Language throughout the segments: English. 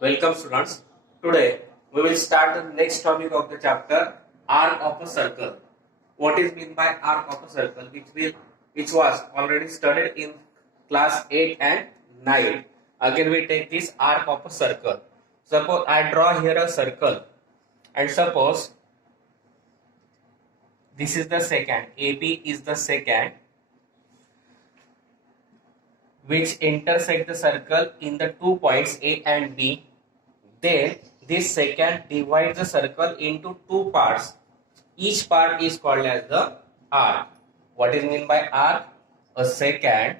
Welcome students. Today we will start the next topic of the chapter, arc of a circle. What is meant by arc of a circle, which was already studied in class 8 and 9. Again we take this arc of a circle. Suppose I draw here a circle and suppose this is the second, AB is the second which intersect the circle in the 2 points A and B. Then this secant divides the circle into 2 parts. Each part is called as the arc. What is meant by arc? A secant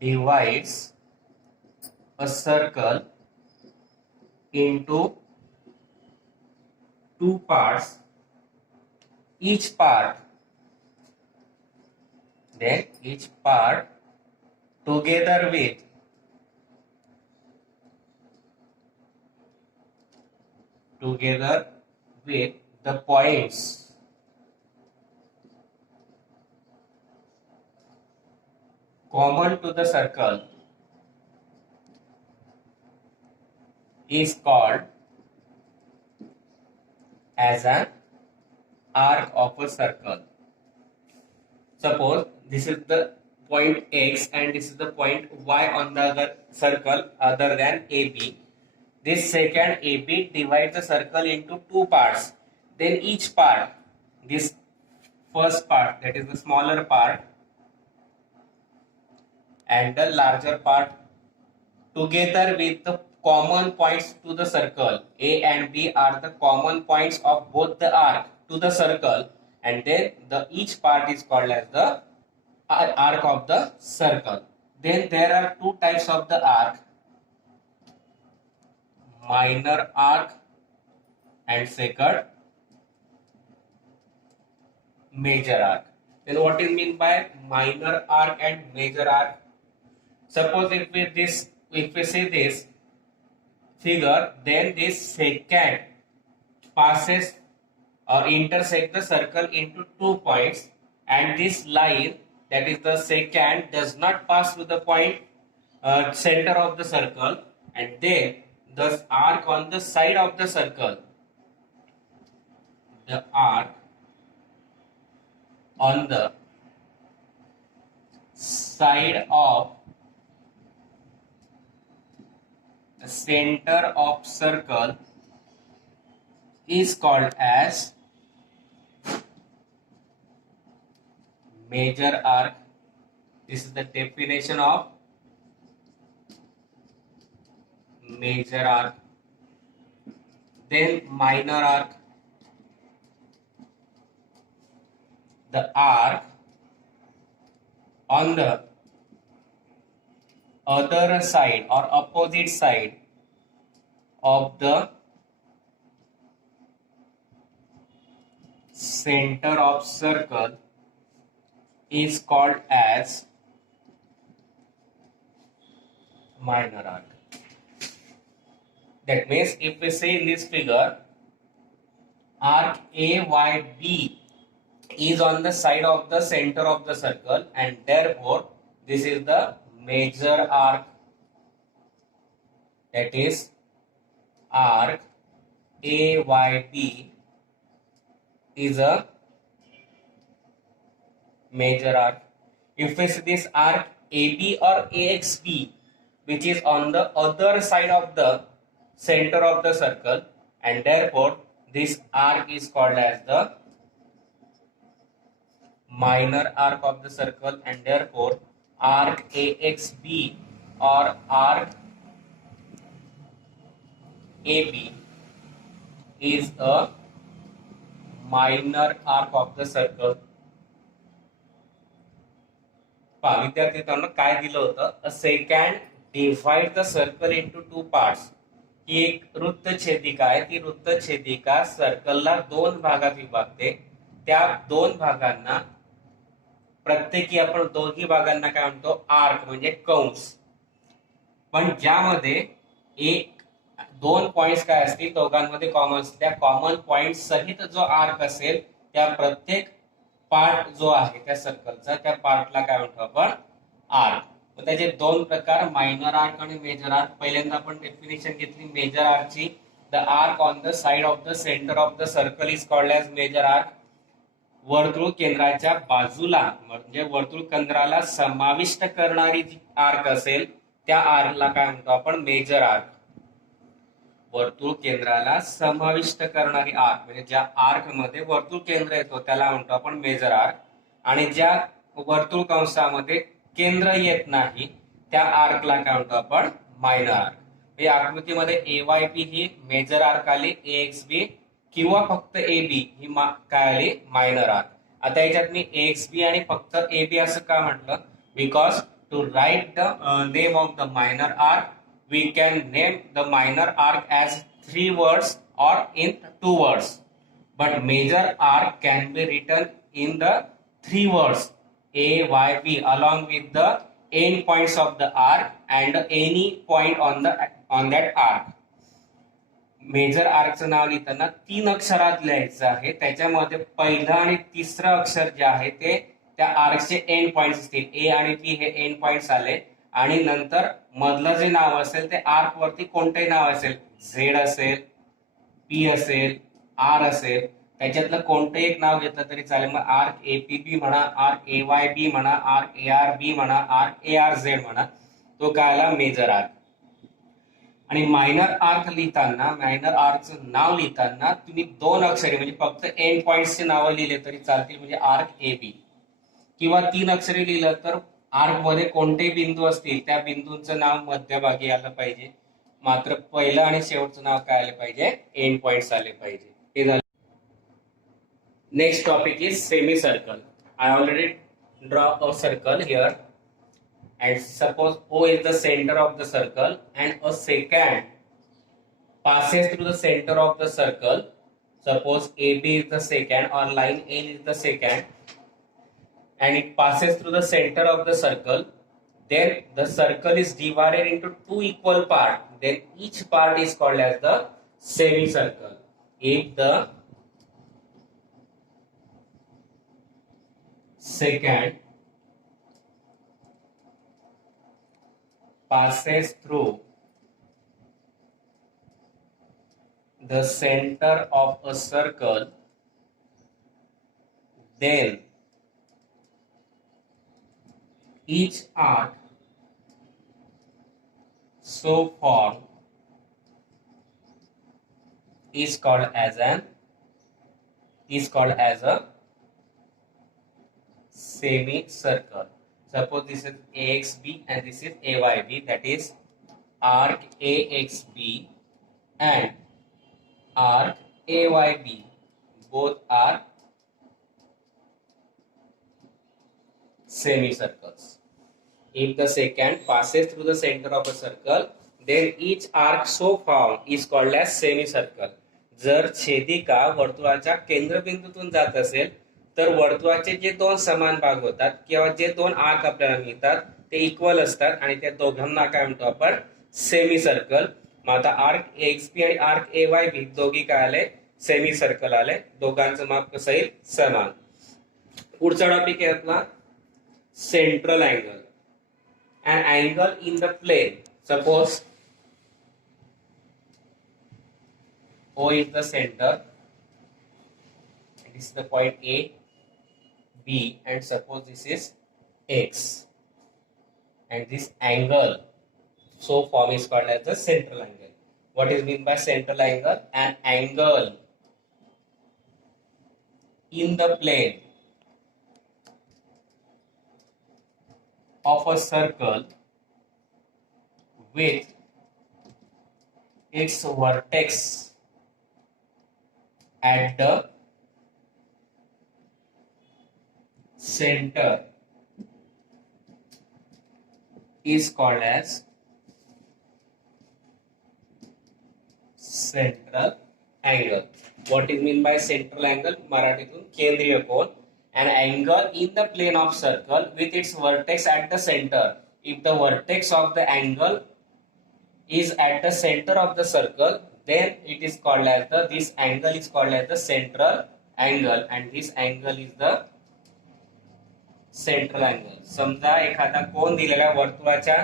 divides a circle into 2 parts. Each part together with the points common to the circle is called as an arc of a circle. Suppose this is the point X and this is the point Y on the other circle other than AB. This secant AB divides the circle into 2 parts. Then each part, this first part, that is the smaller part, and the larger part, together with the common points to the circle. A and B are the common points of both the arc to the circle, and then each part is called as the arc of the circle. Then there are 2 types of the arc, minor arc and second major arc. Then what is meant by minor arc and major arc? Suppose if we see this figure, then this secant passes or intersect the circle into 2 points, and this line, that is the secant, does not pass through the point center of the circle, and then the arc on the side of the circle, the arc on the side of the center of circle is called as major arc. This is the definition of major arc. Then minor arc, the arc on the other side or opposite side of the center of circle is called as minor arc. That means if we say in this figure, arc AYB is on the side of the center of the circle, and therefore this is the major arc. That is arc AYB is a major arc. If we see this arc AB or AXB, which is on the other side of the center of the circle, and therefore this arc is called as the minor arc of the circle, and therefore arc AXB or arc AB is a minor arc of the circle. पहा विद्यार्थी मित्रांनो काय दिलं होतं, a secant divide the circle into 2 parts. ही एक वृत्तछेदिका आहे. ती वृत्तछेदिका सर्कलला 2 भागात विभागते. त्या 2 भागांना प्रत्येकी आपण दोन्ही भागांना काय म्हणतो, आर्क म्हणजे कंस. पण ज्यामध्ये 2 पॉइंट्स काय असतील दोघांमध्ये कॉमन, त्या कॉमन पॉइंट सहित जो आर्क असेल त्या प्रत्येक पार्ट जो आहे त्या सर्कलचा, त्या पार्टला काय म्हणतो आपण, आर्क. तर त्याचे दोन प्रकार, मायनर आर्क आणि मेजर आर्क. पहिल्यांदा आपण डेफिनेशन घेतली मेजर आर्कची. The arc on the side of the centre of the circle is called as major arc. वर्तुळ केंद्राच्या बाजूला म्हणजे वर्तुळ केंद्राला समाविष्ट करणारी जी आर्क असेल त्या आर्कला काय म्हणतो आपण, मेजर आर्क. वर्तुळ केंद्राला समाविष्ट करणारी आर्क म्हणजे ज्या आर्क मध्ये वर्तुळ केंद्र येतो त्याला म्हणतो आपण मेजर आर्क. आणि ज्या वर्तुळ कंसामध्ये केंद्र येत नाही त्या आर्कला काय म्हणतो आपण, मायनर आर्क. या आकृतीमध्ये AYB ही मेजर आर्क आली, AXB किंवा फक्त AB ही काय आली, मायनर आर्क. आता याच्यात मी AXB आणि फक्त AB असं का म्हटलं, because to write the name of the minor arc we can name the minor arc as 3 words or in 2 words, but major arc can be written in the 3 words AYB along with the end points of the arc and any point on that arc. Major आर्कचं नाव लिहिताना 3 अक्षरात लिहायचं आहे. त्याच्यामध्ये पहिलं आणि तिसरं अक्षर जे आहे ते त्या आर्कचे एंड पॉइंट्स असतील. A आणि B हे एंड पॉइंट्स आले आणि नंतर मधलं जे नाव असेल ते आर्क वरती कोणतेही नाव असेल, झेड असेल, पी असेल, आर असेल, त्याच्यातलं कोणतंही एक नाव घेतलं तरी चालेल. मग आर्क APB म्हणा, आर्क AYB म्हणा, आर्क ARB म्हणा, आर्क ARZ म्हणा, तो काय आला, मेजर आर्क. आणि मायनर आर्क लिहिताना, मायनर आर्कचं नाव लिहिताना तुम्ही 2 अक्षरी म्हणजे फक्त एंड पॉइंट्सचे नाव लिहिले तरी चालतील, म्हणजे आर्क AB. किंवा 3 अक्षरी लिहिलं तर आर्क मध्ये कोणतेही बिंदू असतील त्या बिंदूंचं नाव मध्यभागी आलं पाहिजे, मात्र पहिलं आणि शेवटचं नाव काय आलं पाहिजे, एंड पॉइंट्स आले पाहिजे. हे झालं. Next topic is semi circle. I already draw a circle here and suppose O is the center of the circle and a secant passes through the center of the circle. Suppose AB is the secant or line L is the secant and it passes through the center of the circle. Then the circle is divided into 2 equal parts. Then each part is called as the semicircle. If the secant passes through the center of a circle, then each arc so formed is called as a semicircle. Suppose this is AXB and this is AYB, that is arc AXB and arc AYB. Both are semicircles. If the secant passes through the center of a circle, then each arc so formed is called as semicircle. जर छेदिका वर्तुळाच्या केंद्रबिंदूतून जात असेल तर वर्तुळाचे जे 2 समान भाग होतात किंवा जे 2 arc आपल्याला मिळतात ते इक्वल असतात आणि त्या दोघांना काय म्हणतो आपण, सेमी सर्कल. मग आता आर्क AXB आणि आर्क AYB दोघी काय आले, सेमी सर्कल आले. दोघांचं माप कसं येईल, समान. पुढचा टॉपिक आहे आपला central angle. an angle in the plane. Suppose O is the center, this is the point A, B, and suppose this is X, and this angle so form is called as the central angle. What is meant by central angle? An angle in the plane of a circle with its vertex at the center is called as central angle. What is meant by central angle? मराठीतून केंद्रीय कोन. An angle in the plane of circle with its vertex at the center. If the vertex of the angle is at the center of the circle, then it is called as this angle is called as the central angle, and this angle is the central angle. समजा एखादा कोन दिलेला वर्तुळाच्या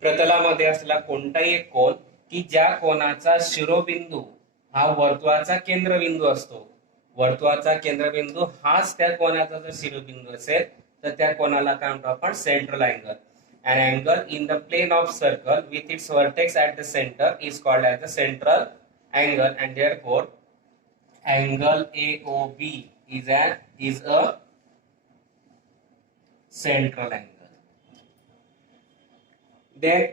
प्रतलामध्ये असलेला कोणताही एक कोन की ज्या कोनाचा शिरोबिंदू हा वर्तुळाचा केंद्रबिंदू असतो. वर्तुळाचा केंद्रबिंदू हाच त्या कोनाचा जर शिरोबिंदू असेल तर त्या कोनाला काय म्हणतो आपण central angle. An angle in the plane of circle with its vertex at the center is called as the central angle, and therefore angle AOB is a central angle. Then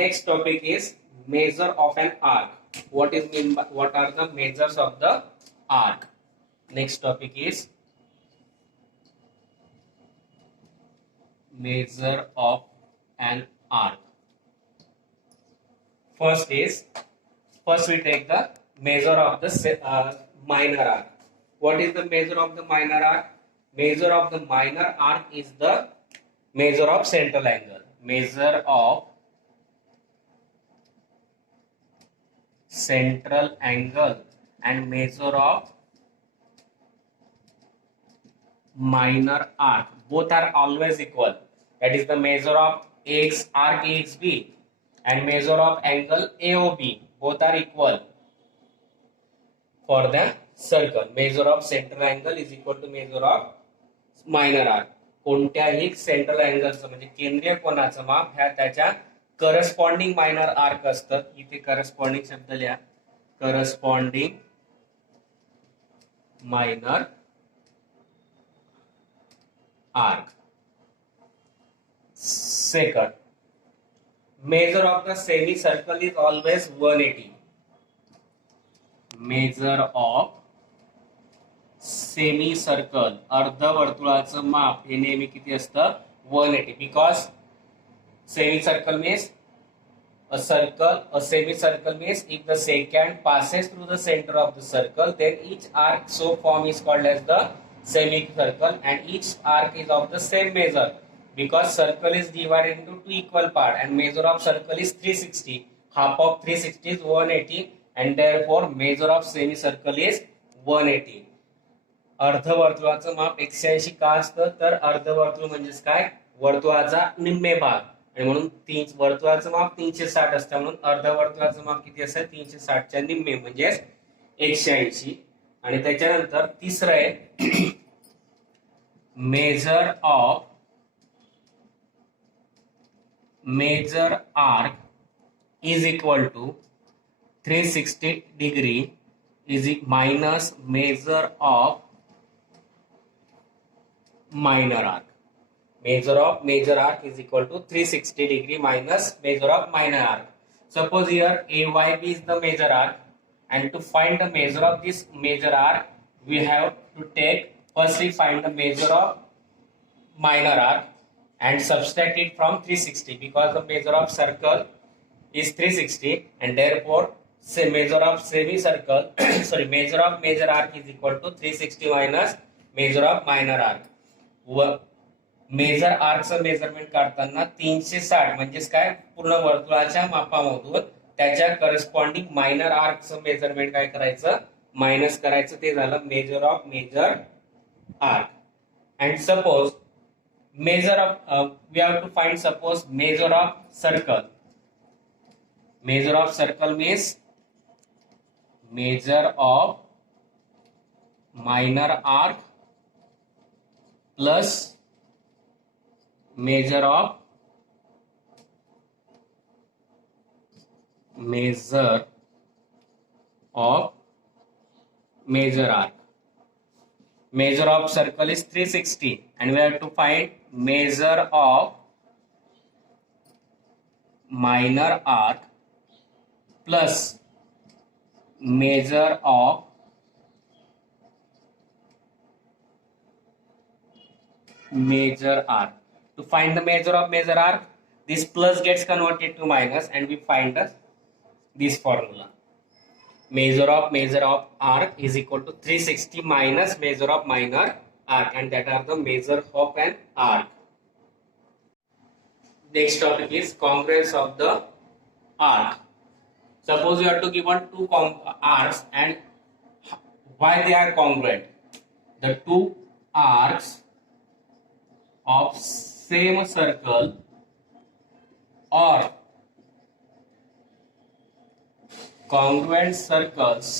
next topic is measure of an arc. What are the measures of the arc? Next topic is measure of an arc. First we take the measure of the minor arc. What is the measure of the minor arc? Measure of the minor arc is the measure of central angle. Measure of central angle and measure of minor arc. Both are always equal. That is the measure of arc AXB and measure of angle AOB. Both are equal for the circle. Measure of central angle is equal to measure of minor arc. कोणत्याही central अँगलचं म्हणजे केंद्रीय कोनाचं माप ह्या त्याच्या corresponding minor arc असतं. इथे corresponding शब्द लिहा. Corresponding minor arc. Second, measure of the semicircle is always 180. Measure of semicircle अर्धवर्तुळाचं माप हे नेहमी किती असतं 180. Because semicircle means a semicircle means if the secant passes through the center of the circle, then each arc so formed is called as the semicircle, and each arc is of the same measure because circle is divided into two equal parts and measure of circle is 360. Half of 360 is 180, and therefore measure of semicircle is 180. अर्धवर्तुळाचं माप 180 का असतं तर अर्धवर्तुळ म्हणजेच काय वर्तुळाचा निम्मे भाग आणि म्हणून वर्तुळाचं माप 360 असतं म्हणून अर्धवर्तुळाचं माप किती असेल 360च्या निम्मे म्हणजेच 180. आणि त्याच्यानंतर तिसरं आहे major arc is equal to 360 degree is minus measure of minor arc. Measure arc is equal to 360 degree minus measure of minor arc. Suppose here AYB is the major arc, and to find the measure of this major arc we have to firstly find the measure of minor arc and subtract it from 360 because the measure of circle is 360, and therefore measure of semicircle measure of major arc is equal to 360 minus measure of minor arc. Major आर्कचं measurement काढताना 360 म्हणजेच काय पूर्ण वर्तुळाच्या मापामधून त्याच्या corresponding minor आर्कचं measurement काय करायचं minus करायचं. ते झालं measure of major arc. And suppose measure of we have to find suppose measure of circle. Measure of circle means measure of minor arc plus measure of major arc. Measure of circle is 360 and we have to find measure of minor arc plus measure of major arc. To find the measure of major arc, this plus gets converted to minus and we find this formula. Measure of arc is equal to 360 minus measure of minor arc, and that are the measure of an arc. Next topic is congruence of the arc. Suppose you are to given two arcs and why they are congruent. The two arcs of same circle or congruent circles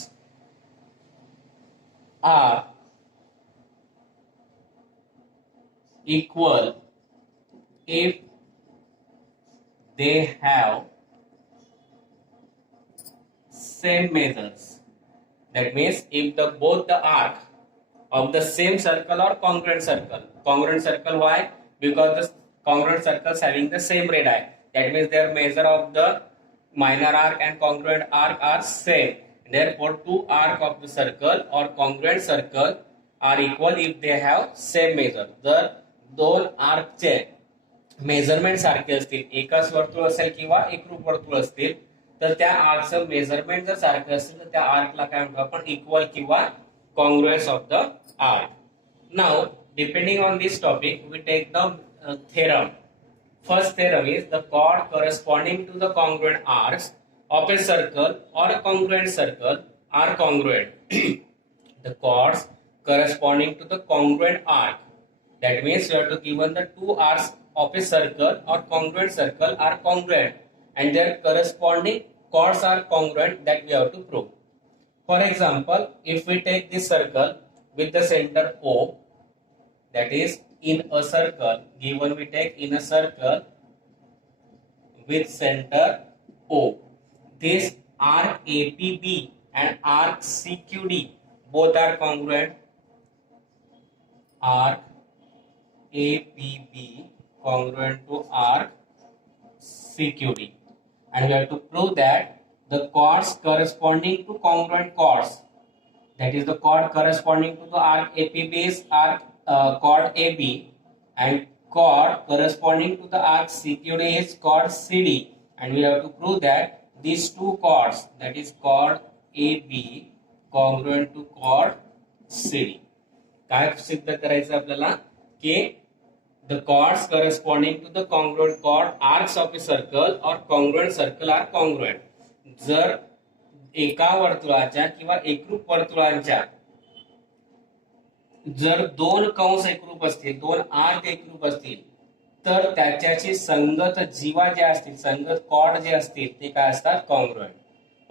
are equal if they have same measures. That means if both the arc of the same circle or congruent circle. Congruent circle, why? Because the congruent circles having the same radii. That means their measure of the minor arc and congruent arc are same. Therefore, two arc of the circle or congruent circle are equal if they have same measure. जर दोन आर्कचे measurement सारखे असतील, एकाच वर्तुळ असेल किंवा एकरूप वर्तुळ असतील, तर त्या आर्कचं मेजरमेंट जर सारखं असेल तर त्या आर्कला काय म्हणतो आपण, इक्वल किंवा congruence of the arc. Now, depending on this topic, we take the theorem. First theorem is the chord corresponding to the congruent arcs of a circle or a congruent circle are congruent. The chords corresponding to the congruent arc. That means you have to given the two arcs of a circle or congruent circle are congruent and their corresponding chords are congruent, that we have to prove. For example, if we take this circle with the center O, that is in a circle, given we take in a circle with center O, this arc APB and arc CQD both are congruent. Arc APB congruent to arc CQD, and we have to prove that the chords corresponding to congruent chords, that is the chord corresponding to the arc APB is arc chord AB, and chord corresponding to the arc CQD is chord CD, and we have to prove that these two chords, that is chord AB congruent to chord CD. काय सिद्ध करायचं आपल्याला की the chords corresponding to the congruent chord arcs of a circle or congruent circle are congruent. जर एका वर्तुळाच्या किंवा एकरूप वर्तुळांच्या जर दोन कंस एकरूप असतील, दोन आर्क एकरूप असतील, तर त्याच्याशी संगत जीवा ज्या असतील, संगत कॉर्ड जे असतील ते काय असतात, कॉन्ग्रुएंट.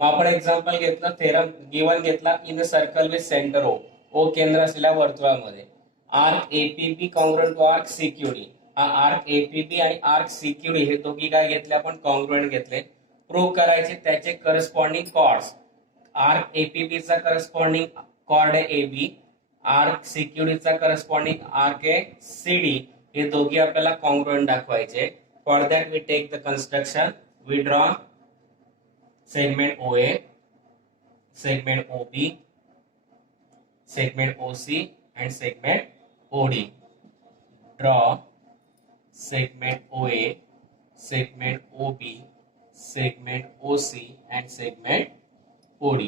आपण एक्झाम्पल घेतलं, थेरम गिवन घेतला, in a circle with centre O केंद्र असलेल्या वर्तुळामध्ये arc APB congruent to arc CQD. हा आर्क एपीबी आणि आर्क सीक्यूडी हे दोघी काय घेतले आपण, कॉन्ग्रुएंट घेतले. प्रूव्ह करायचे त्याचे करस्पॉन्डिंग कॉर्ड्स, आर्क एपीबी चा करस्पॉन्डिंग कॉर्ड आहे एबी, आर्क सीक्यूडी चा करस्पॉन्डिंग आर्क आहे सीडी, हे दोघी आपल्याला कॉन्ग्रुएंट दाखवायचे. For that we take the construction, we draw segment OA, segment OB, segment OC and segment OD. Draw segment OA, segment OB, segment OC and segment OD.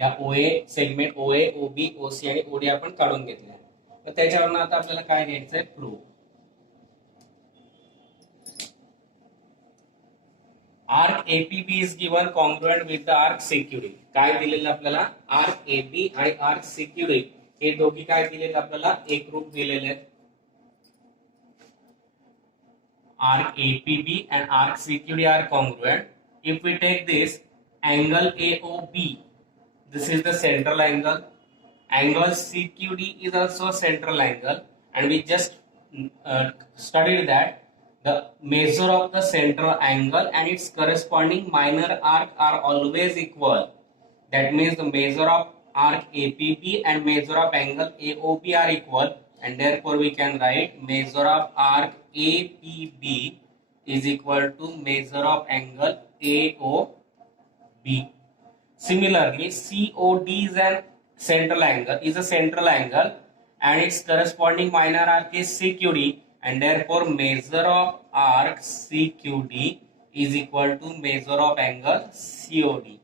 या OA, segment OA, OB, OC आणि OD आपण काढून घेतले. तर त्याच्यावरून आता आपल्याला काय घ्यायचंय, prove. Arc APB is given congruent with the arc CQD. काय दिलेलं आपल्याला, आर्क एबी आणि आर्क सीक्यूडी हे दोघी काय दिलेलं आपल्याला, एकरूप दिलेले आहेत. Arc APB and arc CQD are congruent. If we take this angle AOB, this is the central angle. Angle CQD is also a central angle, and we just studied that the measure of the central angle and its corresponding minor arc are always equal. That means the measure of arc APB and measure of angle AOB are equal, and therefore we can write measure of arc APB is equal to measure of angle AOB. Similarly, COD is a central angle, and its corresponding minor arc is CQD, and therefore measure of arc CQD is equal to measure of angle COD.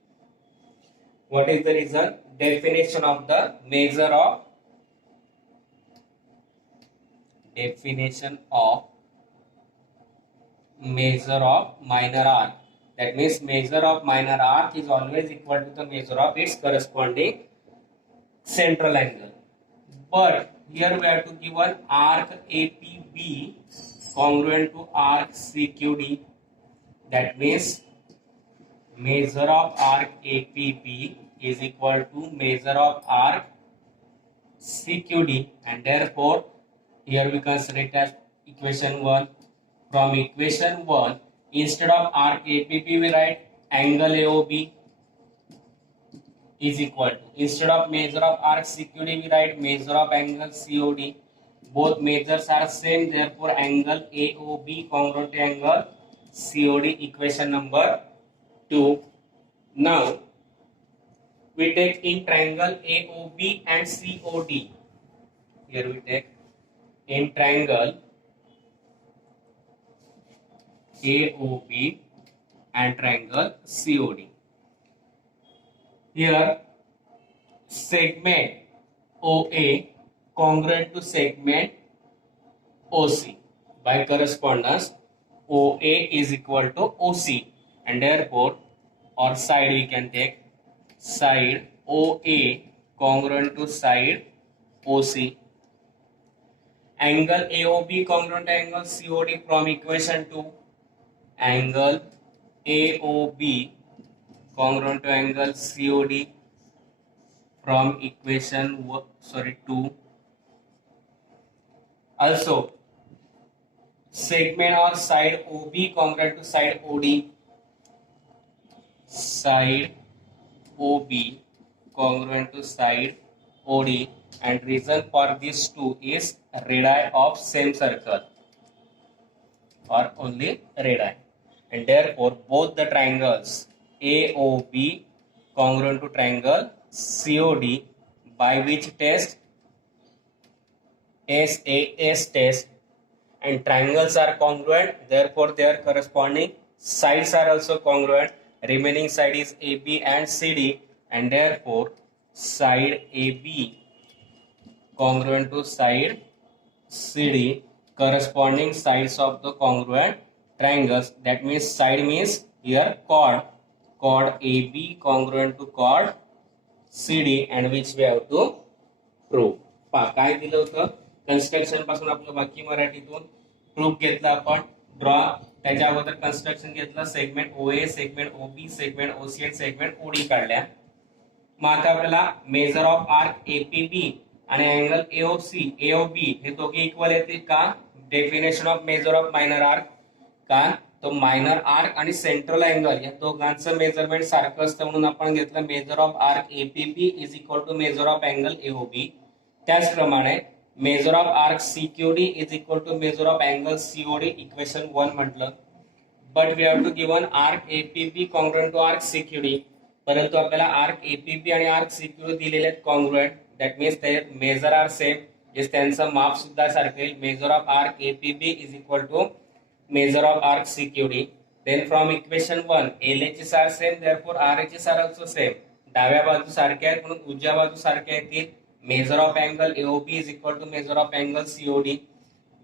What is the reason? Definition of the measure of minor arc. That means measure of minor arc is always equal to the measure of its corresponding central angle. But here we have to give an arc APB congruent to arc CQD. That means measure of arc APB is equal to measure of arc CQD, and therefore here we consider it as equation 1. From equation 1, instead of arc APB we write angle AOB is equal to, instead of measure of arc CQD we write measure of angle COD. Both measures are same, therefore angle AOB congruent to angle COD, equation number 2. Now we take in triangle AOB and COD. Here we take in triangle AOB and triangle COD. Here segment OA congruent to segment OC. By correspondence, OA is equal to OC, and therefore, or side we can take side OA congruent to side OC. Angle AOB congruent to angle COD from equation 2. Angle AOB congruent to angle COD from equation 2. Also, segment or side OB congruent to side OD. Side OB congruent to side OD, and reason for this two is radii of same circle or only radii, and therefore both the triangles AOB congruent to triangle COD, by which test SAS test, and triangles are congruent, therefore their corresponding sides are also congruent. Remaining side is AB and CD, and therefore side AB congruent to side CD, corresponding sides of the congruent triangles. That means side means here chord AB congruent to chord CD, and which we have to prove. काय दिलं होतं construction पासून आपलं बाकी मराठीतून proof घेतला आपण draw, त्याच्या अगोदर कन्स्ट्रक्शन घेतलं, segment OA, segment OB, segment OC आणि सेगमेंट OD काढल्या. मग आता आपल्याला मेजर ऑफ आर्क APB आणि अँगल AOB हे दोघे इक्वल येतील का? Definition of measure of minor arc का, तो मायनर आर्क आणि सेंट्रल अँगल या दोघांचं मेजरमेंट सारखं असतं म्हणून आपण घेतलं measure of arc APB is equal to measure of angle AOB. त्याचप्रमाणे measure of arc CQD is equal to measure of angle COD, equation 1 म्हटलं. But we have to given arc APB congruent to arc CQD, परंतु आपल्याला arc APB आणि arc CQD दिलेले आहेत congruent. That means ते measure are same, जे त्यांचं माप सुद्धा सारखे. Measure of arc APB is equal to measure of arc CQD. Then from equation 1 LHS are same, therefore RHS are also same. डाव्या बाजू सारख्या आहेत म्हणून उजव्या बाजू सारख्या येतील. Major of angle AOB is equal to measure of angle COD.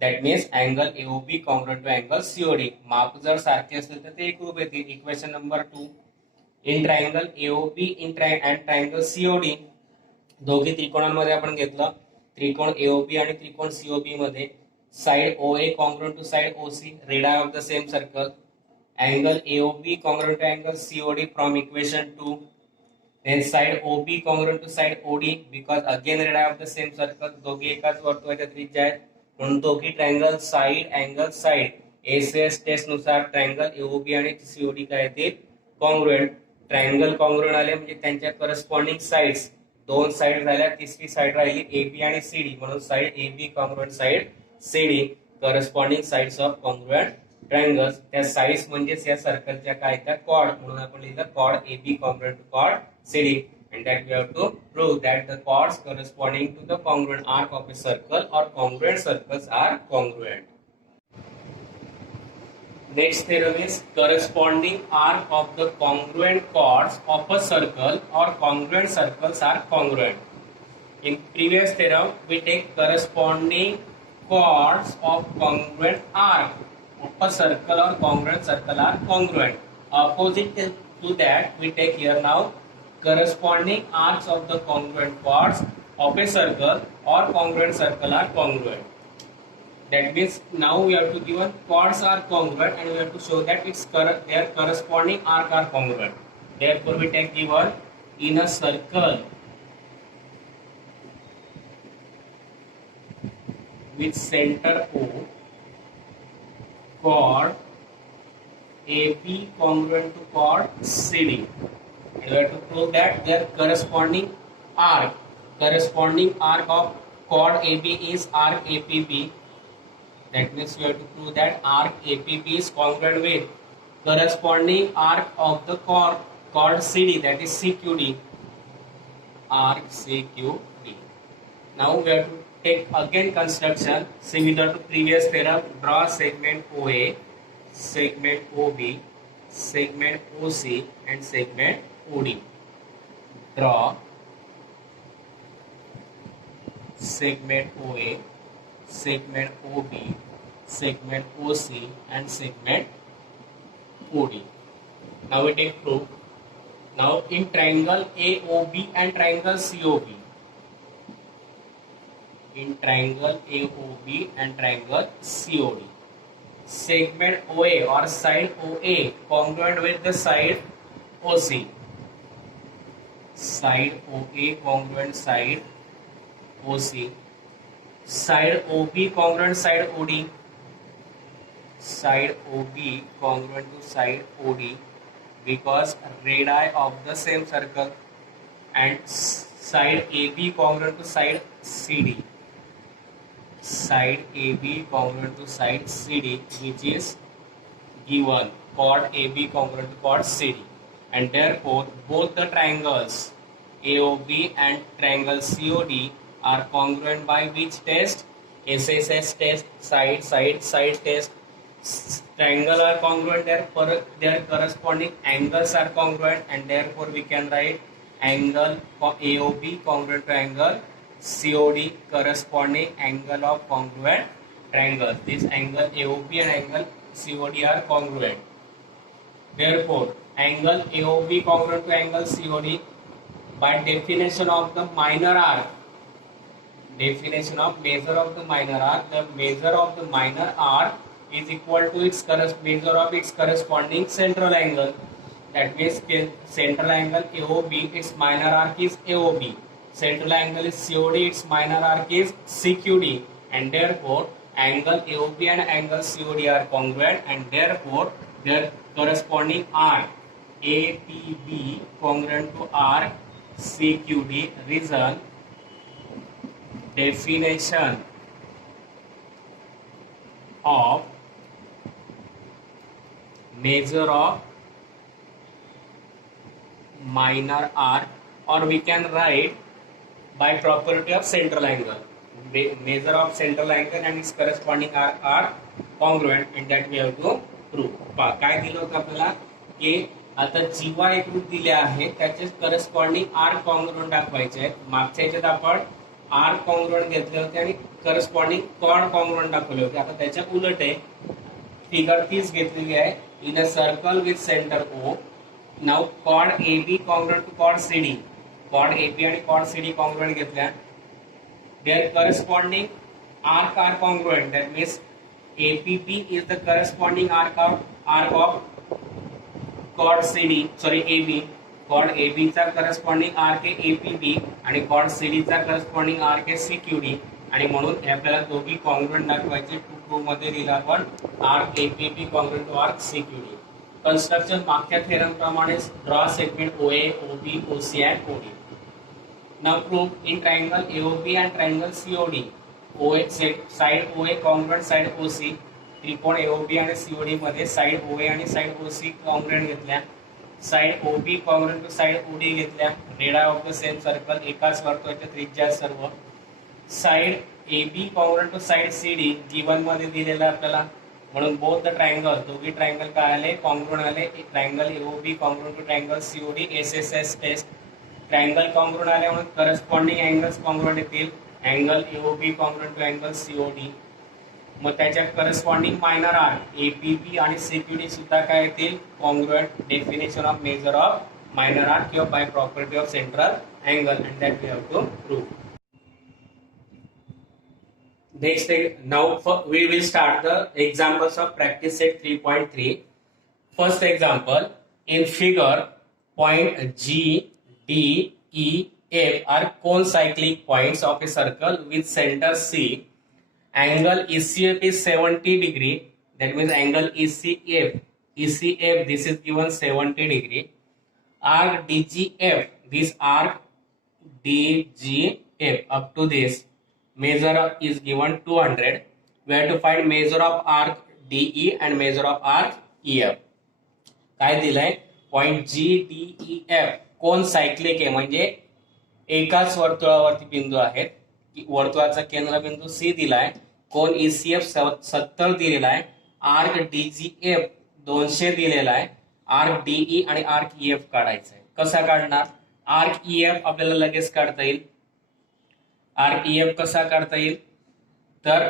That means angle AOB congruent to angle COD. माप जर सारखे असतील तर ते एकरूप येतील. Equation number 2 in triangle AOB in and triangle COD, दोघी त्रिकोणांमध्ये आपण घेतलं. त्रिकोण AOB आणि त्रिकोण COB मध्ये side OA congruent to side OC, radii of the same circle. Angle AOB congruent to angle COD from equation 2. Then side OB congruent to side OD, because again radii of the same circle. दोघी एकाच वर्तुळाच्या त्रिज्या आहेत म्हणून दोघी triangle side SAS test नुसार triangle AOB आणि COD काय येतील कॉन्ग्रुएंट. ट्रायंगल कॉन्ग्रुएंट आले म्हणजे त्यांच्या करस्पॉन्डिंग साइड्स, दोन साइड झाल्या, तिसरी साइड राहिली AB आणि CD, म्हणून side AB congruent side CD, corresponding sides of congruent triangles. त्या साइड्स म्हणजेच या सर्कलच्या काय त्या कॉर्ड, म्हणून आपण लिहिलं chord AB congruent to chord CD, and that we have to prove that the chords corresponding to the congruent arc of a circle or congruent circles are congruent. Next theorem is corresponding arc of the congruent chords of a circle or congruent circles are congruent. In previous theorem, we take corresponding chords of congruent arc of a circle or congruent circle are congruent. Opposite to that, we take here now corresponding arcs of the congruent chords of a circle or congruent circle are congruent. That means now we have to given chords are congruent and we have to show that their corresponding arc are congruent. Therefore we take given in a circle with center O, chord AB congruent to chord CD. You have to prove that their corresponding arc of chord AB is arc APB. That means you have to prove that arc APB is congruent with corresponding arc of the chord CD, that is CQD. Arc CQD. Now we have to take again construction similar to previous theorem. Draw segment OA, segment OB, segment OC and segment OD. Draw segment OA, segment OB, segment OC and segment OD. Now we take proof. Now in triangle AOB and triangle COB, in triangle AOB and triangle COD, segment OA or side OA congruent with the side OC, side OA congruent side OC, side OB congruent side OD, side OB congruent to side OD because radii of the same circle, and side AB congruent to side CD, side AB congruent to side CD, which is given chord AB congruent to chord CD, and therefore both the triangles AOB and triangle COD are congruent by which test? SSS test, side test. Triangle are congruent, therefore their corresponding angles are congruent, and therefore we can write angle AOB congruent to angle COD, corresponding angle of congruent triangle. This angle AOB and angle COD are congruent. Therefore angle AOB congruent to angle COD, by definition of the minor arc, definition of measure of the minor arc, the measure of the minor arc is equal to its measure of its corresponding central angle. That means central angle AOB, its minor arc is AOB. Central angle is COD, its minor arc is CQD, and therefore angle AOB and angle COD are congruent, and therefore their corresponding arc APB congruent to arc CQD. Reason: definition of measure of minor arc, or we can write by property of central angle. Measure of central angle and its corresponding arc are congruent, and that we have to prove. काय दिलं होतं आपल्याला की आता जीवा एक रूप दिले आहे त्याचे करस्पॉन्डिंग आर्क कॉन्ग्रुएंट दाखवायचे आहेत. मागच्या ह्याच्यात आपण आर्क कॉन्ग्रुएंट घेतले होते आणि करस्पॉन्डिंग कॉर्ड कॉन्ग्रुएंट दाखवले होते. आता त्याच्या उलट आहे, फिगर 30 घेतलेली आहे. In a circle with centre O, now chord AB congruent to chord CD, chord AB आणि कॉर्ड CD कॉन्ग्रुएंट घेतल्या. Their corresponding arc are congruent. That means APB is the corresponding arc of chord CD, sorry AB. chord AB चा corresponding arc आहे APB आणि chord CD चा corresponding arc आहे CQD, आणि म्हणून आपल्याला दोघी कॉन्ग्रुएंट दाखवायचे. टू प्रूफ मध्ये दिला आपण arc APB congruent to arc CQD. Construction मागच्या थेरम प्रमाणे draw segment OA, OB, OC and OD. Now prove in triangle AOB and triangle COD, OA side OA congruent side OC. त्रिकोण AOB आणि COD मध्ये side OA आणि side OC congruent घेतल्या. Side OB congruent to side OD घेतल्या. Radius of the same circle, एकाच वर्तुळाच्या त्रिज्या सर्व. Side AB congruent to side CD given मध्ये दिलेला आपल्याला, म्हणून बोथ द ट्रायंगल, दोघी ट्रायंगल काय आले? कॉन्ग्रुएंट आले. Triangle AOB congruent to triangle COD, SSS test. Triangle congruent आले म्हणून करस्पॉन्डिंग अँगल्स कॉन्ग्रुएंट येतील. Angle AOB congruent to angle COD, मग त्याच्या करस्पॉन्डिंग मायनर आर्क APB आणि CQD सुद्धा काय येतील? Congruent. Definition of measure of minor arc किंवा by property of central angle, and that we have to prove. Next, we will start the examples of practice set 3.3. First example, in figure, point G, D, E, F are concyclic points of a circle with center C. Angle ECF is 70 degree. That means angle ECF, this is given 70 degree. Arc DGF, this arc DGF up to this measure of is given 200. We have to find measure of arc DE and measure of arc EF. काय दिलंय, point GDEF कोण cyclic आहे, म्हणजे एकाच वर्तुळावरती बिंदू आहेत. वर्तुळाचा केंद्रबिंदू C दिलाय, कोण ECF 70 दिलेला आहे, आर्क DGF 200 दिलेला आहे, आर्क DE आणि आर्क EF काढायचा आहे. कसा काढणार, आर्क EF आपल्याला लगेच काढता येईल. आर्क EF कसा काढता येईल, तर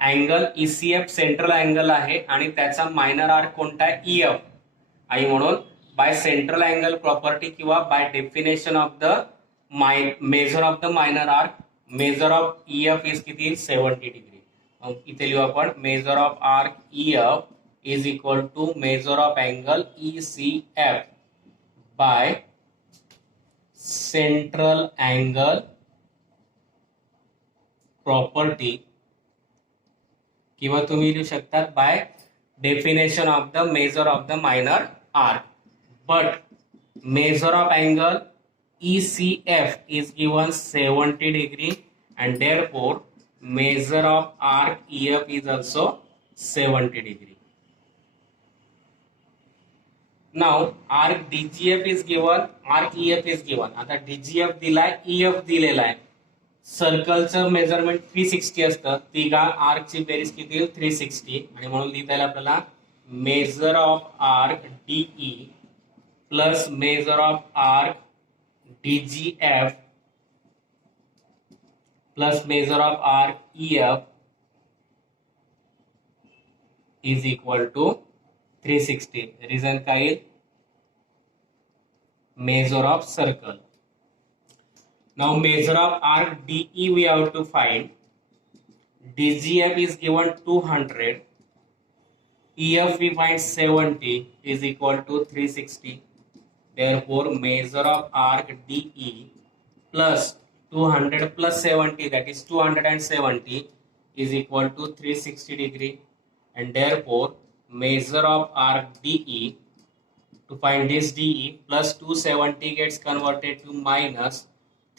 अँगल ECF सेंट्रल अँगल आहे आणि त्याचा मायनर आर्क कोणता आहे, EF, आणि म्हणून बाय सेंट्रल अँगल प्रॉपर्टी किंवा by definition of the measure of the minor arc, measure of EF is किती, 70 डिग्री. इथे लिहू आपण, measure of arc EF is equal to measure of angle ECF by central angle property, किंवा तुम्ही लिहू शकता by definition of the measure of the minor arc. But measure of angle ECF is given 70 degree and therefore measure of arc EF is also 70 degree. Now arc DGF is given, arc EF is given. आता DGF दिलाय, EF दिलेला आहे. सर्कलचं measurement 360 असतं, तिघा आर्कची berries किती, 360, आणि म्हणून लिहिता येईल आपल्याला measure of arc DE plus measure of arc DGF plus measure of arc EF is equal to 360. Reason काय येईल, measure of circle. Now measure of arc DE we have to find. DGF is given 200. EF we find 70 is equal to 360. Therefore measure of arc DE plus 200 plus 70, that is 270, is equal to 360 degree. And therefore measure of arc DE, to find this DE, plus 270 gets converted to minus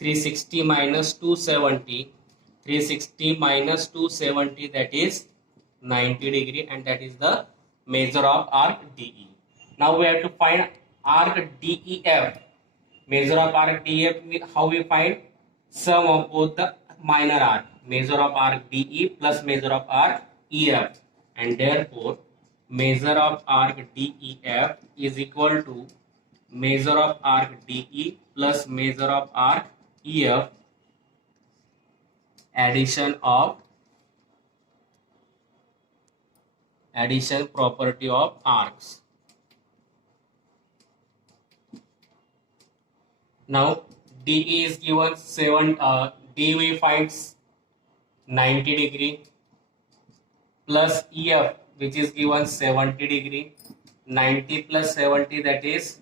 360 minus 270, 360 minus 270, that is 90 degree, and that is the measure of arc DE. Now we have to find arc DEF. Measure of arc DEF, how we find, sum of both the minor arc, measure of arc DE plus measure of arc EF, and therefore measure of arc DEF is equal to measure of arc DE plus measure of arc EF addition property of arcs. Now DE is given 7, D we find 90 degree plus EF which is given 70 degree. 90 plus 70, that is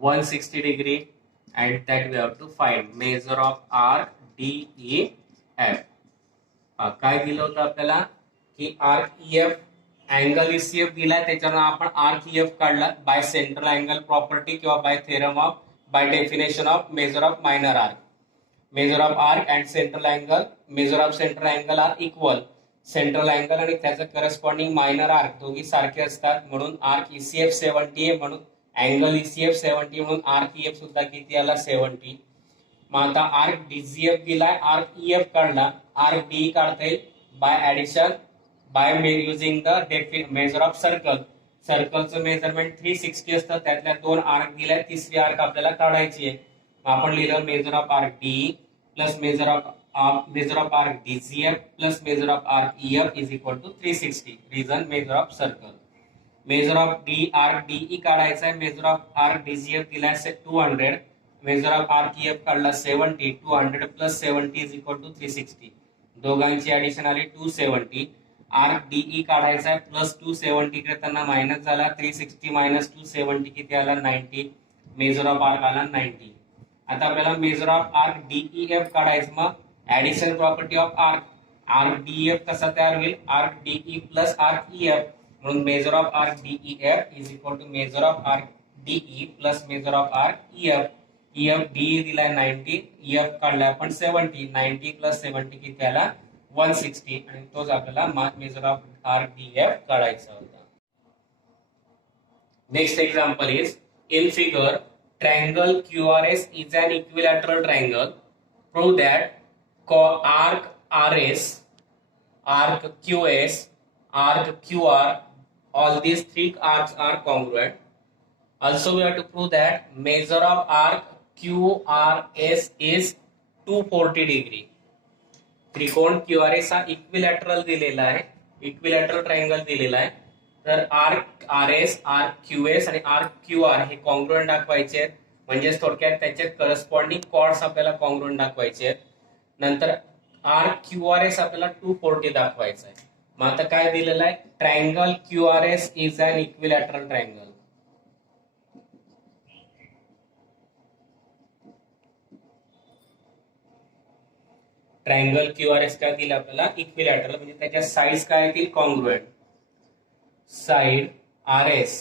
160 degree, and that we have to find measure of arc DEF. काय दिलं होतं आपल्याला की arc EF angle ECF दिलाय, त्याच्यानं आपण arc EF काढला by central angle property किंवा by theorem of, by definition of measure of minor arc. Measure of arc and central angle, measure of central angle are equal. Central angle आणि त्याचं corresponding minor arc दोघी सारखे असतात, म्हणून arc ECF 70 आहे, म्हणून angle ECF 70, म्हणून arc EF सुद्धा किती आला, 70. मग आता आर्क DGF दिलाय, आर्क EF काढला, आर्क DE काढता येईल by addition, by using the measure of circle. सर्कलचं मेजरमेंट 360 असतं, त्यातल्या 2 आर्क दिलाय, तिसरी आर्क आपल्याला काढायची आहे. मग आपण लिहिलं measure of arc DE plus measure of arc DGF plus measure of arc EF is equal to 360. Reason measure of circle. Measure of arc DE काढायचा आहे, मेजर ऑफ आर्क DGF दिलाय 200, मेजर ऑफ आर्क EF काढला 70, 200 plus 70 is equal to 360. दोघांची addition आली 270. Arc DE काढायचा आहे plus 270 करताना minus झाला 360 मायनस 270 किती आला 90. मेजर ऑफ आर्क आला 90. आता आपल्याला मेजर ऑफ आर्क डीईएफ काढायचं. मग addition property of arc arc DEF कसा तयार होईल arc DE plus arc EF म्हणून measure of arc DEF is equal to measure of arc DE plus measure of arc EF. EF DE दिलाय 90 EF काढलाय आपण 70 90 plus 70 किती आला 160 आणि तोच आपल्याला मेजर ऑफ आर्क डीएफ काढायचा होता. Next example is in figure triangle QRS is an equilateral triangle. Prove that arc RS, arc QS, arc QR, all these three arcs are congruent. Also, we have to prove that measure of arc QRS is 240 degree. त्रिकोण QRS हा equilateral दिलेला आहे, equilateral triangle दिलेला आहे. तर arc RS, arc QS आणि arc QR हे congruent दाखवायचे आहेत. म्हणजे थोडक्यात त्याचे करस्पॉन्डिंग कॉर्ड्स आपल्याला कॉन्ग्रुएंट दाखवायचे आहेत. नंतर आर्क QRS आपल्याला 240 दाखवायचं आहे. मग आता काय दिलेलं आहे triangle QRS is an equilateral triangle. Triangle QRS काय दिलं आपल्याला इक्विलॅटरल म्हणजे त्याच्या साइड्स काय येतील congruent. Side RS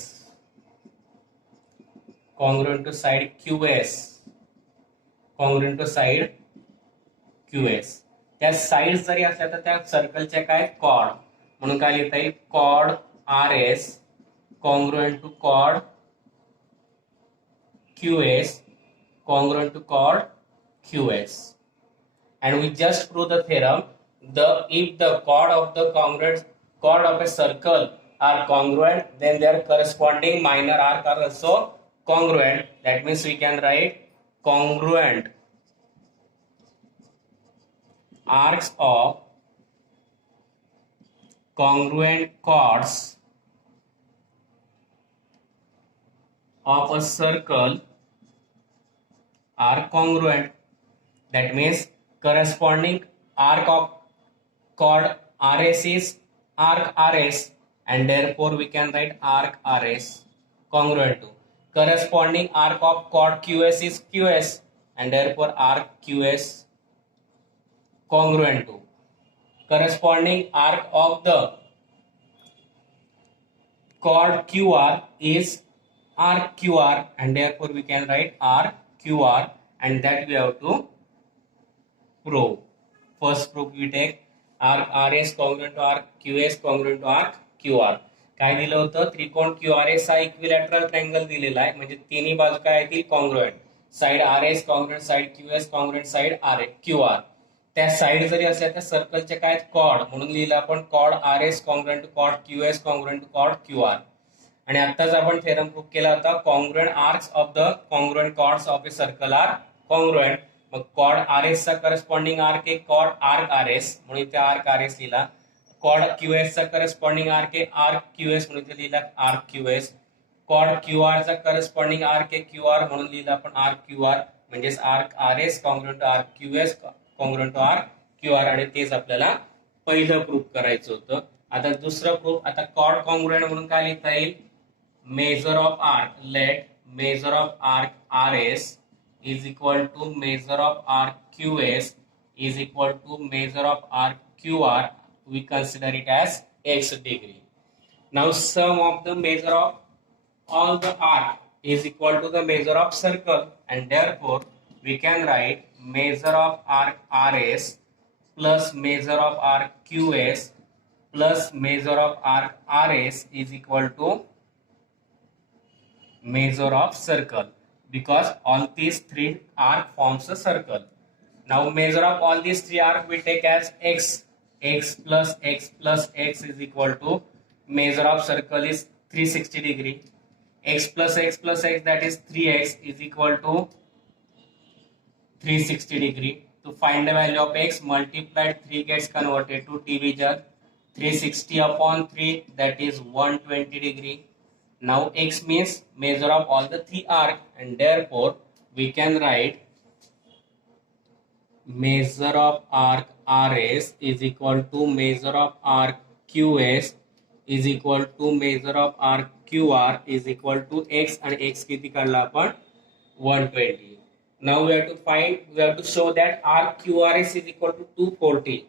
congruent to side QS congruent to side QS. त्या साइड्स जरी असल्या तर त्या सर्कलच्या काय कॉर्ड म्हणून काय लिहिता येईल cord RS congruent to chord QS congruent to chord QS. And we just prove the theorem if the chord of the congruent chord of a circle are congruent then their corresponding minor arc are also congruent. That means we can write congruent arcs of congruent chords of a circle are congruent. That means corresponding arc of chord RS is arc RS and therefore we can write arc RS congruent to corresponding arc of chord QS is QS and therefore arc QS congruent to corresponding arc of the chord QR is arc QR and therefore we can write arc QR and that we have to prove. First proof we take arc RS congruent to arc QS congruent to arc QR. काय दिलं होतं त्रिकोण QRS हा equilateral triangle दिलेला आहे म्हणजे तिन्ही बाजू काय येतील congruent. Side RS congruent side QS congruent side QR. त्या साइड जरी असल्या त्या सर्कलचे काय कॉर्ड म्हणून लिहिलं आपण chord RS congruent to chord QS congruent to chord QR. आणि आताच आपण थेरम प्रूव्ह केला होता congruent arcs of the congruent chords of a circle are congruent. मग कॉर्ड RS चा करस्पॉन्डिंग आर्क आहे कॉर्ड आर्क RS म्हणून इथे आर्क RS लिहिला. कॉर्ड QS चा करस्पॉन्डिंग आर्क आहे आर्क QS म्हणून इथे लिहिला आर्क QS. कॉर्ड QR चा करस्पॉन्डिंग आर्क आहे QR म्हणून लिहिला आपण आर्क QR. म्हणजेच arc RS congruent to arc QS congruent to arc QR आणि तेच आपल्याला पहिलं प्रूफ करायचं होतं. आता दुसरं प्रूफ आता कॉर्ड कॉन्ग्रुएंट म्हणून काय लिहिता येईल measure of arc let measure of arc RS is equal to measure of arc QS is equal to measure of arc QR. We consider it as x degree. Now sum of the measure of all the arc is equal to the measure of circle and therefore we can write measure of arc RS plus measure of arc QS plus measure of arc RS is equal to measure of circle because all these three arc forms a circle. Now measure of all these three arc we take as x. X plus x plus x is equal to measure of circle is 360 degree. X plus x plus x that is 3x is equal to 360 degree. To find the value of x multiplied 3 gets converted to division 360 upon 3 that is 120 degree. Now x means measure of all the three arc and therefore we can write measure of arc RS is equal to measure of arc QS is equal to measure of arc QR is equal to x and x किती काढला आपण 120. Now we have to show that arc QRS is equal to 240.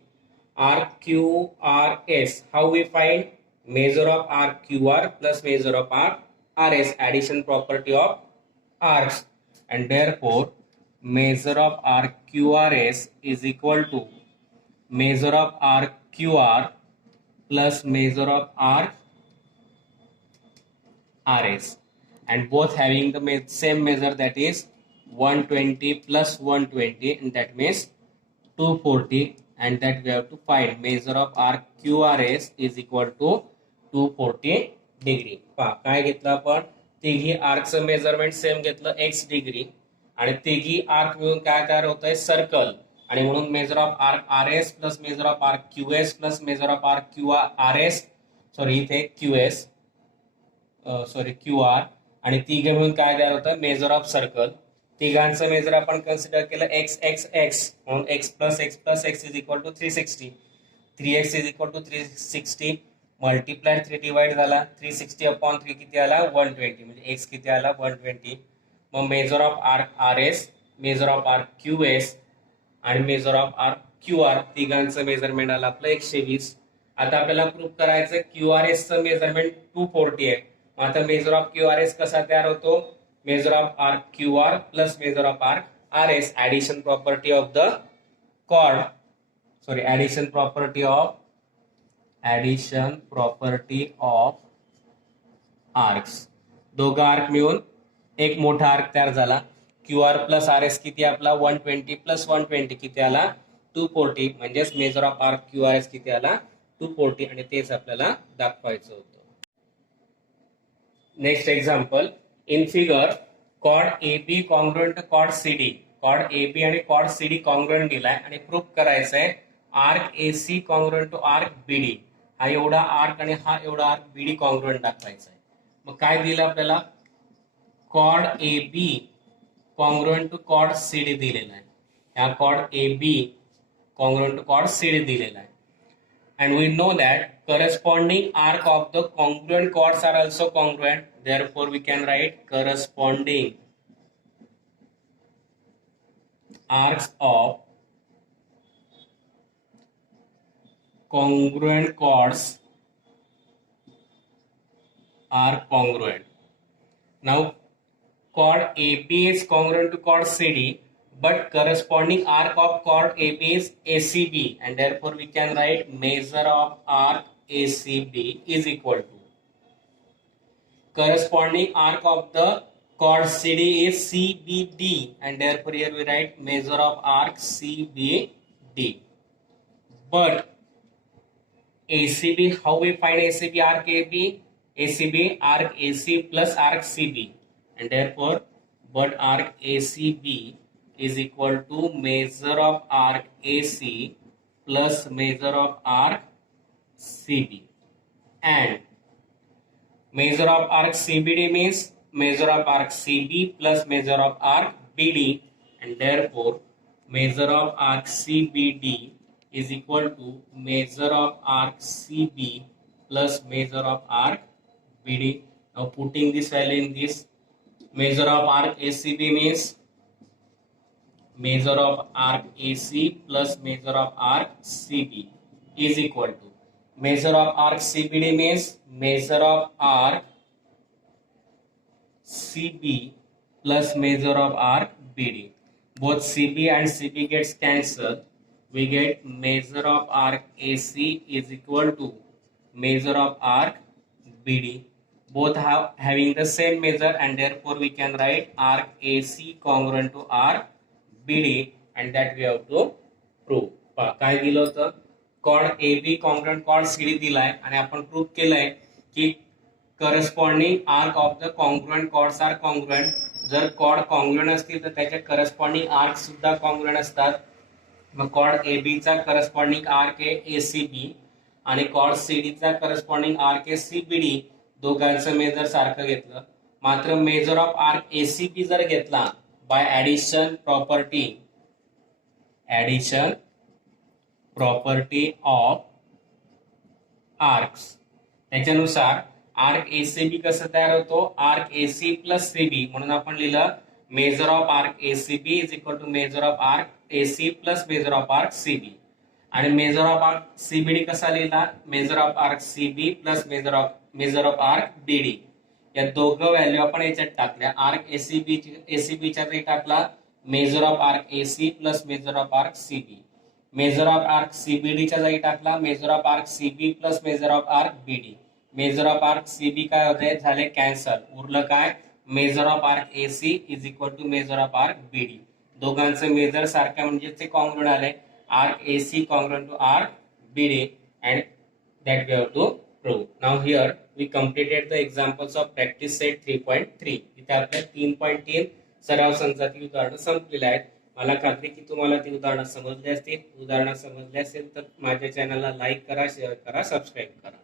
Arc QRS, how we find? Measure of arc QR plus measure of arc RS, addition property of arcs, and therefore measure of arc QRS is equal to measure of arc QR plus measure of arc RS, and both having the same measure, that is 120 plus 120, and that means 240, and that we have to find measure of arc QRS is equal to 240 degree. पहा काय घेतलं आपण, तिघी आर्कचं measurement same घेतलं x degree, आणि तिघी arc मिळून काय तयार होत आहे, सर्कल, आणि म्हणून measure of arc RS plus measure of arc QS plus measure of arc QRS, sorry इथे QS QR, आणि तिघे मिळून काय तयार होतं, मेजर ऑफ सर्कल. तिघांचं मेजर आपण कन्सिडर केलं x x x, म्हणून x plus x is equal to 360. 3x is equal to 360 multiply 3 divide झाला, 360 अपॉन 3 किती आला, 120, म्हणजे x किती आला, 120. मग measure of arc RS, measure of arc QS आणि मेजर ऑफ आर्क QR, तिघांचं मेजरमेंट आलं आपलं 120. आता आपल्याला प्रूव्ह करायचं QRS चं मेजरमेंट 240 आहे. आता मेजर ऑफ QRS कसा तयार होतो, measure of arc QR plus measure of arc RS, addition property of the chord, sorry addition property of arcs. दोघं आर्क मिळून एक मोठा आर्क तयार झाला. QR प्लस RS किती आपला, 120 प्लस 120 किती आला, 240, म्हणजेच मेजर ऑफ आर्क QRS किती आला, 240, आणि तेच आपल्याला दाखवायचं होतं. Next example, in figure chord AB congruent to chord CD, chord AB आणि कॉर्ड CD कॉन्ग्रुएंट दिलाय, आणि प्रूव्ह करायचं आहे arc AC congruent to arc BD. हा एवढा आर्क आणि हा एवढा आर्क BD कॉन्ग्रुएंट दाखवायचा आहे. मग काय दिलं आपल्याला, chord AB congruent to chord CD दिलेला आहे. हा chord AB congruent to chord CD दिलेला आहे. And we know that corresponding arc of the congruent chords are also congruent. Therefore, we can write corresponding arcs of congruent chords are congruent. Now, chord AB is congruent to chord CD, but corresponding arc of chord AB is ACB, and therefore we can write measure of arc ACB is equal to corresponding arc of the chord CD is CBD, and therefore here we write measure of arc CBD. But ACB, how we find ACB arc AB? ACB arc AC plus arc CB, and therefore but arc ACB is equal to measure of arc AC plus measure of arc CB, and measure of arc CBD means measure of arc CB plus measure of arc BD, and therefore measure of arc CBD is equal to measure of arc CB plus measure of arc BD. Now putting this value in this, measure of arc ACB means measure of arc AC plus measure of arc CB is equal to measure of arc CBD means measure of arc CB plus measure of arc BD. Both CB and CB gets cancelled. We get measure of arc AC is equal to measure of arc BD. Both having the same measure, and therefore we can write arc AC congruent to arc BD, and that we have to prove. काय दिलं होतं, chord AB congruent chord CD दिलाय, आणि आपण prove केलंय की corresponding arc of the congruent chords are congruent. जर chord congruent असतील तर त्याचे करस्पॉन्डिंग आर्क सुद्धा कॉन्ग्रुएंट असतात. मग कॉर्ड AB चा करस्पॉन्डिंग आर्क आहे ACB, आणि कॉर्ड CD चा करस्पॉन्डिंग आर्क आहे CBD. दोघांचं मेजर सारखं घेतलं. मात्र मेजर ऑफ आर्क ACB जर घेतला by addition property, addition property of arcs. त्याच्यानुसार आर्क एसीबी कसं तयार होतो, आर्क एसी प्लस सीबी, म्हणून आपण लिहिलं measure of arc ACB is equal to measure of arc AC plus measure of arc CB. आणि मेजर ऑफ आर्क सीबीडी कसा लिहिला, measure of arc CB plus measure of arc BD. या दोघं value आपण याच्यात टाकल्या. आर्क एसीबीच्या जागी टाकला measure of arc AC plus measure of arc CB. Measure of arc सीबीडीच्या जागी टाकला measure of arc CB plus measure of arc BD. Measure of arc CB काय होते, झाले कॅन्सल. उरलं काय, measure of arc AC is equal to measure of arc BD. दोघांचं measure सारख्या म्हणजे ते कॉन्ग्रुएंट आले. Arc AC congruent to arc BD, and that we have to prove. Now here we completed the examples of practice set 3.3. इथे आपल्या 3.3 सराव संचातील उदाहरणं संपलेले आहेत. मला खात्री की तुम्हाला ती उदाहरणं समजली असतील. उदाहरणं समजली असेल तर माझ्या चॅनलला लाईक करा, शेअर करा, सबस्क्राईब करा.